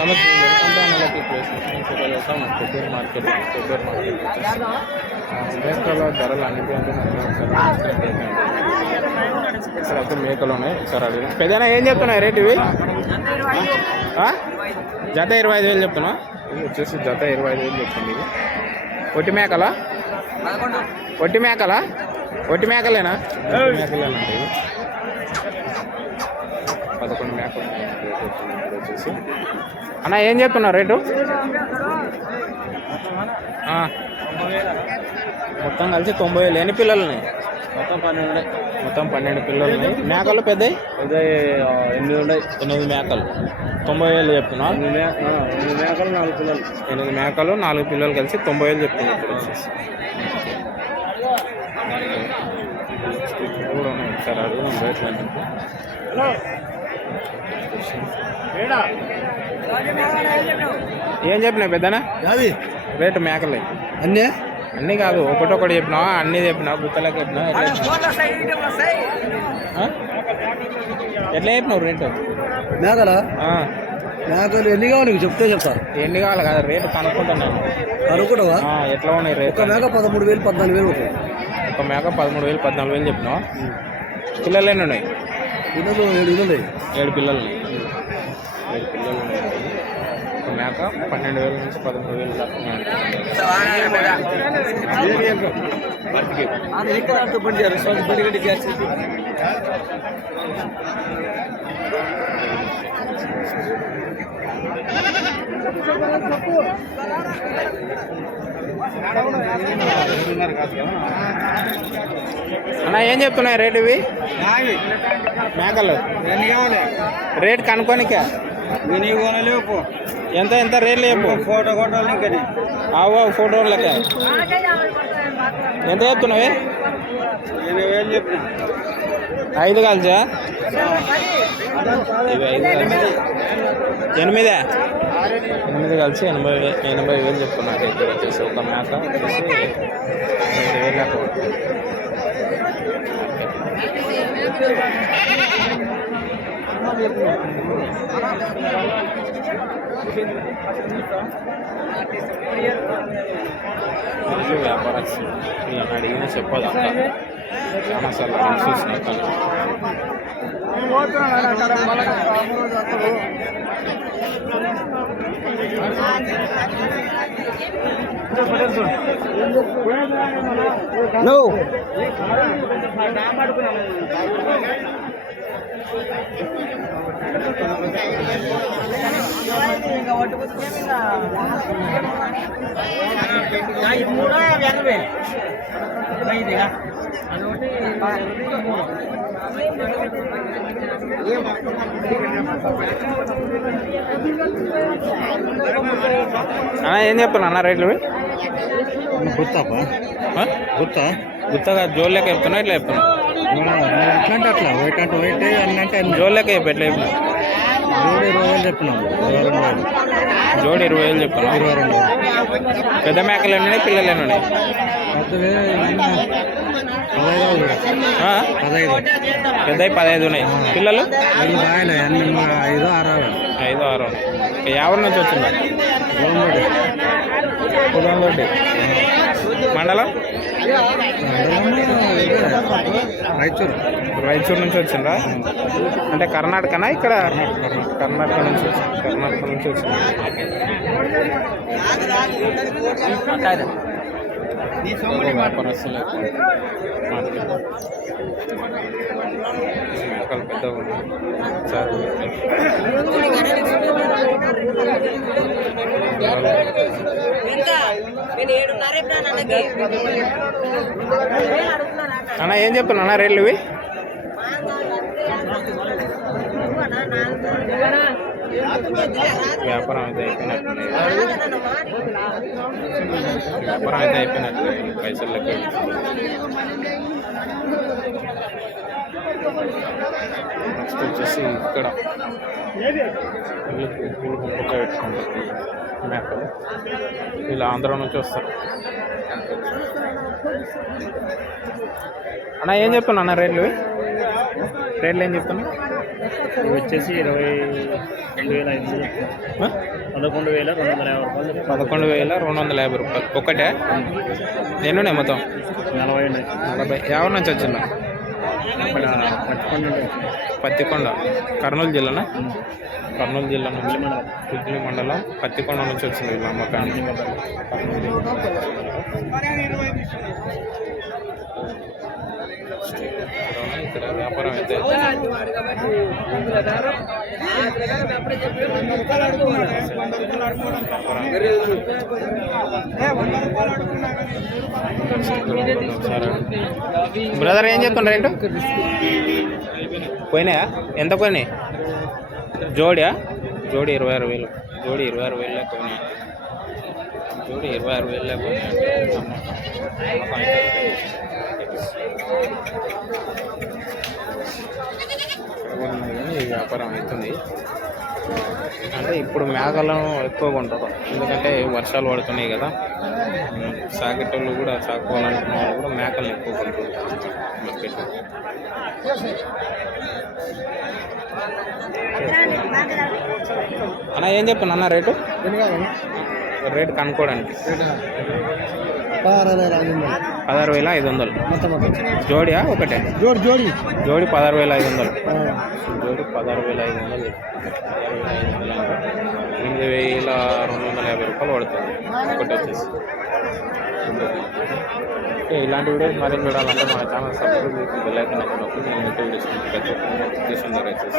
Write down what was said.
నమస్తే కొబ్బరి మార్కెట్ మేకల ధరలు అన్నిటి అంటే ఇక్కడ అయితే మేకలు ఉన్నాయి. ఒకసారి అడిగి పెద్దనా ఏం చెప్తున్నాయి రేట్ ఇవి? జత 25,000 చెప్తున్నా. ఇది వచ్చేసి జత 25,000 చెప్తుంది. ఇది ఒట్టి మేకలా? ఒట్టి మేకలా? ఒట్టి మేకలేనా? మేకలేనండి. ఇది 11 మేకలు వచ్చేసి. అన్న ఏం చెప్తున్నారు రేటు? మొత్తం కలిసి 90,000. ఎన్ని పిల్లలు ఉన్నాయి? మొత్తం 12 పిల్లలు ఉన్నాయి. మేకలు పెద్దవి 8 ఉన్నాయి. 8 మేకలు 90,000 చెప్తున్నా. 8 మేకలు 4 పిల్లలు. 8 మేకలు 4 పిల్లలు కలిసి 90,000 చెప్తున్నారు. ఇక్కడ వచ్చేసి కూడా ఉన్నాయి. ఒకసారి అడుగుదాం రేట్లు అంటే. ఏం చెప్పినా పెద్దనా అది రేటు మేకలే? అన్నీ కాదు, ఒకటొకటి చెప్పినావా? అన్నీ చెప్పినావు, గుత్తలకు చెప్పినావు, ఎట్లా చెప్పినావు రేటు? మేకలు ఎన్ని కావాలి నీకు చెప్తే చెప్తా. ఎన్ని కావాలి కదా, రేటు కనుక్కుంటున్నాను. కనుక్కుంటావా? ఎట్లా ఉన్నాయి రేటు? ఒక మేక 13,000 14,000 అవుతాయి. ఒక మేక 13,000 14,000 చెప్పినావా? పిల్లలు ఎన్ని ఉన్నాయి? పిల్లలు 7 ఉన్నాయి. 7 పిల్లలు ఉన్నాయి. 7 పిల్లలు ఉన్నాయి. ఒక మేక 12,000 నుంచి 13,000 దాకా. అన్నా ఏం చెప్తున్నాయి రేటు ఇవి మేకలు? రేట్ కనుక్కోనిక ఎంత ఎంత రేట్లు చెప్పు. ఫోటో ఫోటోలక ఎంత చెప్తున్నావు? 5 కలిసా? 8 కలిసి 80,000 చెప్తున్నారు. ఇక్కడ వచ్చేసి ఒక మేక వచ్చేసి 8,000 దాకా పడుతుంది. వ్యాపారస్తులు నేను అడిగినా చెప్పదు అక్క. చాలా సార్లు చూసిన ఏం చెప్తున్నా అన్న రేట్లు? గుత్తగా జోలు లెక్క చెప్తున్నా, ఇట్లా చెప్తున్నా? ఎట్లా అట్లా వైట్ అన్నంటే జోలు లెక్క చెప్పి ఎట్లా చెప్పినా? జోడి 20,000 చెప్పినాం. జోడి 20,000 చెప్తున్నా. 22. పెద్ద మేకలు ఎన్ని ఉన్నాయి, పిల్లలు ఎన్ని ఉన్నాయి? 15. పెద్దవి 15 ఉన్నాయి. పిల్లలు 5 6 ఉన్నాయి. ఎవరి నుంచి వచ్చిందా? కుదంలోటి మండలం రాయచూరు నుంచి వచ్చిందా? అంటే కర్ణాటకనా? ఇక్కడ కర్ణాటక నుంచి వచ్చింది. వ్యాపారస్తులు మేకలు పెద్దగా ఉన్నాయి. అన్న ఏం చెప్తున్నా రేట్లు ఇవి? వ్యాపారం అయితే అయిపోయినట్టు. పైసలు లెక్క. నెక్స్ట్ వచ్చేసి ఇక్కడ గుంపుగా పెట్టుకుంటారు మేకలు. వీళ్ళు ఆంధ్ర నుంచి వస్తారు. అన్న ఏం చెప్తున్నా అన్న రేట్లు ఏం చెప్తున్నా? ఇవి వచ్చేసి 22,500. 11,250 రూపాయలు. 11,250 రూపాయలు ఒక్కటే. ఎన్ని ఉన్నాయి మొత్తం? 40 ఉన్నాయి. 40. ఎవరి నుంచి వచ్చిందా? ఇక్కడ పత్తికొండ, కర్నూలు జిల్లానా? కర్నూలు జిల్లా నుంచి హుగ్లీ మండలం పత్తికొండ నుంచి వచ్చింది వీళ్ళ అమ్మకానికి. ఇక్కడ వ్యాపారం అయితే బ్రదర్ ఏం చెప్తున్నా రేటు? పోయినాయా? ఎంత పోయినాయి? జోడియా? జోడి 26,000. జోడి 26,000 పోయినాయి. జోడి 26,000 పోయినాయి. ఈ వ్యాపారం అవుతుంది. అంటే ఇప్పుడు మేకలను ఎక్కువగా ఉంటారు, ఎందుకంటే వర్షాలు పడుతున్నాయి కదా. సాగేటోళ్ళు కూడా సాకోవాలనుకున్న వాళ్ళు కూడా మేకలను ఎక్కువ కొంటుంటారు మార్కెట్. అన్న ఏం చెప్తున్నా అన్న రేటు? రేటు కనుక్కోవడానికి 16,500. జోడియా ఒకటే? జోడి 16,500. జోడి 16,500. 8,250 రూపాయలు పడుతుంది ఒకటి వచ్చేసి. ఇలాంటి వీడియోస్ మరీ చూడాలంటే మన ఛానల్ సబ్స్క్రైబ్ చేసి బెల్ ఐకాన్ నొక్కినప్పుడు నేను వీడియోస్ ప్రతి ఒక్క నోటిఫికేషన్ ద్వారా వచ్చేసి